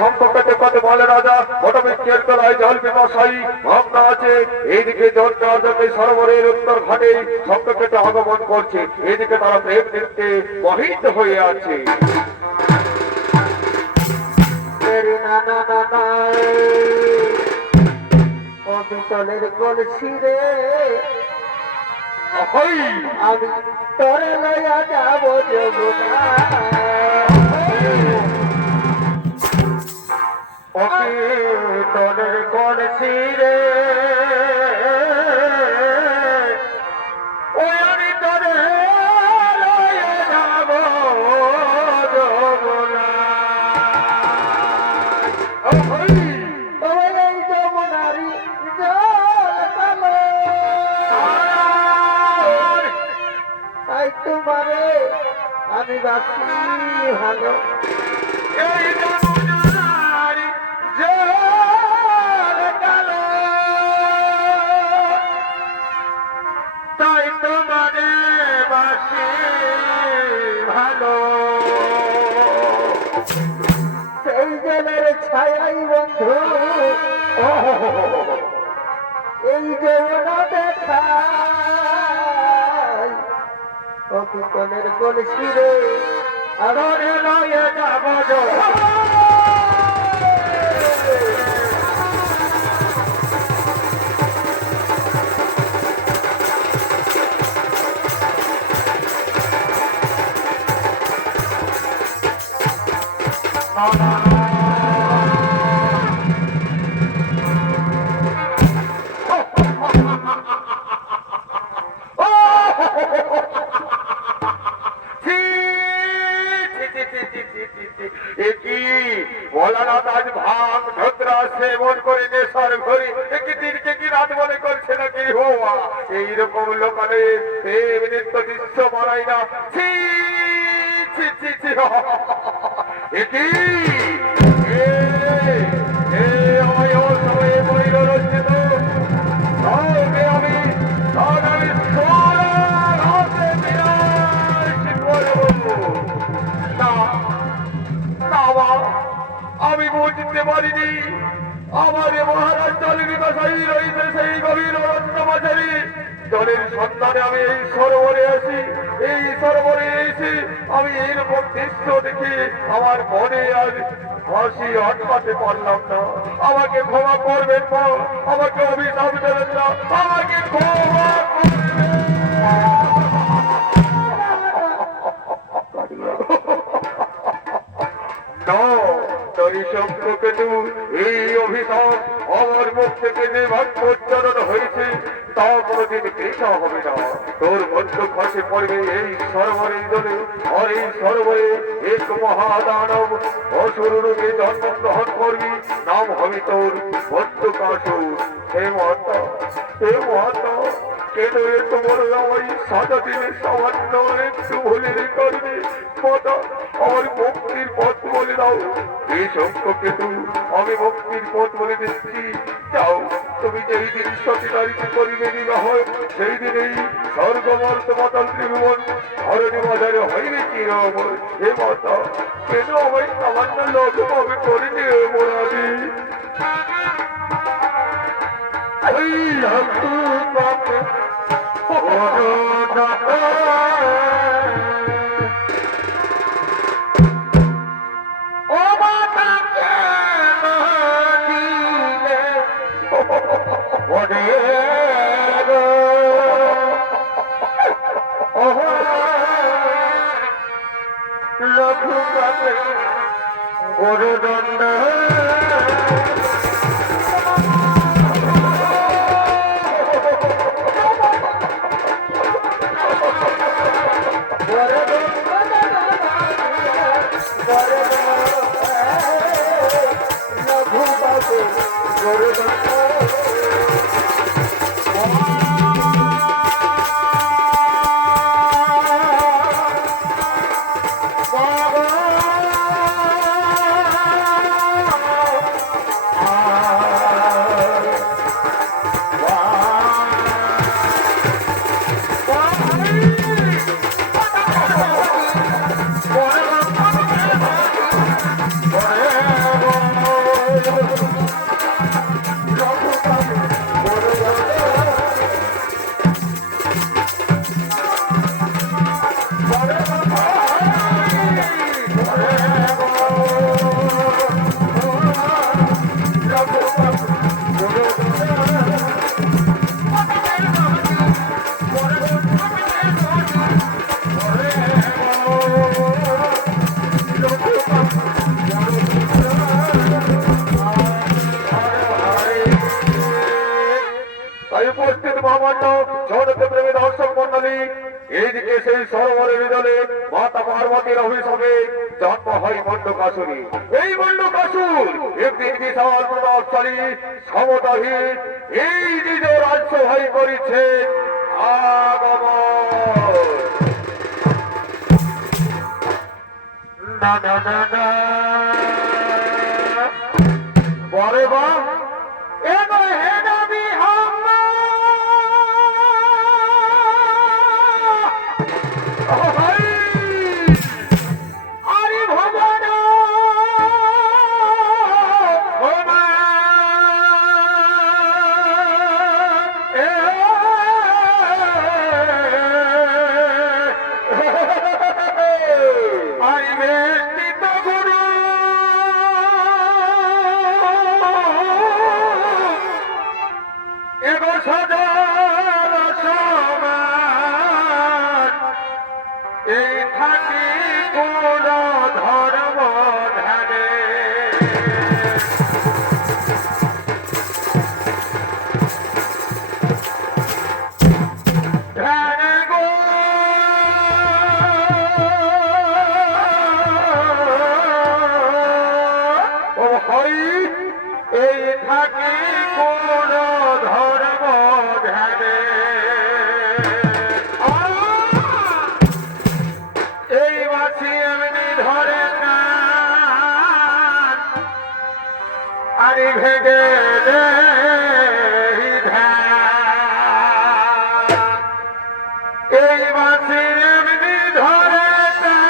সম্পর্কে কত বলে রাজা বটবৃক্ষের তলায় জল পিপাসাই ভাবনা আছে। এইদিকে জলকে সরোবরের উত্তর ঘাটে সম্পর্কে আগমন করছে। এইদিকে তারা প্রেম নৃত্যে মোহিত হয়ে আছে। অবিচলের কলছি রে আমি তোরে লইয়া যাব যমুনা অবিচলের কলছি রে ওই আমি তোরে লইয়া যাব যমুনা। তোমারে আমি বাঁচি ভালো তাই তোমারে বাসি ভালো সেই জলের ছায়াই বন্ধু এই যমুনা দেখা অবিচলের কলছি রে আরে লয়ে যাব সেবন করে নেশার ঘরে একই দিনকে কি রাত মনে করছে নাকি হওয়া এইরকম লোকালে প্রেম নৃত্য দৃশ্য মানাই না। একই রচিত আমি বুঝতে পারিনি আমার মহারাজ জল বিকাশাই রয়েছে সেই গভীর অরণ্য মাঝারি জলের সন্ধানে আমি এই সরোবরে আসি। এই সরোবরে এসে আমি এইরকম দৃশ্য দেখি আমার মনে আর হাসি আটকাতে পারলাম না। আমাকে ক্ষমা করবেন মা, আমাকে অভিশাপ দেবেন না, আমাকে ক্ষমা করবেন। এই অভিশাপ আমার মুখ থেকে যে বাক্য উচ্চারণ হয়েছে তা কোনদিন পেশা হবে না। তোর মধ্য খসে পড়বে এই সরোবরের জলে আর এই সরোবরে এক মহাদানব অসুর রূপে জন্মগ্রহণ করবি। নাম হবে তোর মধ্যকাসুর। হে মাতা, হে মাতা, কেন এত বড় আমার সাদা দিনে সামান্য একটু ভুলের কারণে মাতা আমার মুক্তির পথ বলে দাও। এই শঙ্খকেতু আমি মুক্তির পথ বলে দিচ্ছি। যাও, তুমি যেই দিন সতী নারীকে করিবে বিবাহ সেই দিনেই স্বর্গমর্ত মাতাল ত্রিভুবন ধরণী বাজারে হইবে চিরমর। হে মাতা, কেন আমায় সামান্য লোক ভাবে করে নিয়ে মোরাদি গুরুদণ্ড সামান্য জনতা প্রেমী দর্শক মন্ডলী, এইদিকে সেই সরোবরের জলে মাতা পার্বতীর অভিশাপে জন্ম হয় মণ্ডকাসুরী। এই মণ্ডকাসুর একদিন বিশাল প্রতাপশালী ক্ষমতাহীন এই নিজ রাজসভায় করেছে আগমন। না না না না বলে বা এগো হে নবী আরে ভগবান আরে বেষ্টিত গুরু এগো সদর সমান এই থাকি কোন ধর্ম ধ্যানে ধ্যানে গো ও হরি এই থাকি কোন ধর্ম ধ্যানে এই বাসি এমনি ধরে কান আরে ভেঙে দে এই বাসি এমনি ধরে কান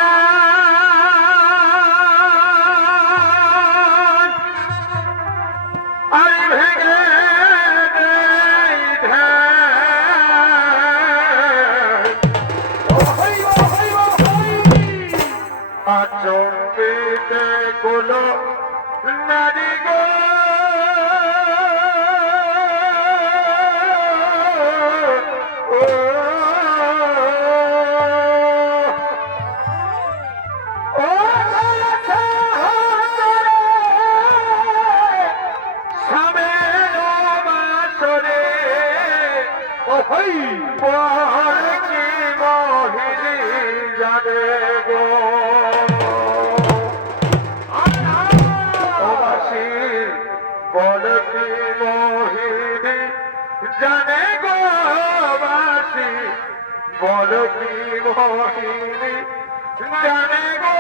আরে ভেঙে দে আচম্বিতে কোন নারী গো ও ও সামের বাসরে ও হই পর কি মহিনী জানে গো বল কি মোহিনী জানে গো বাসি বল কি মোহিনী জানে গো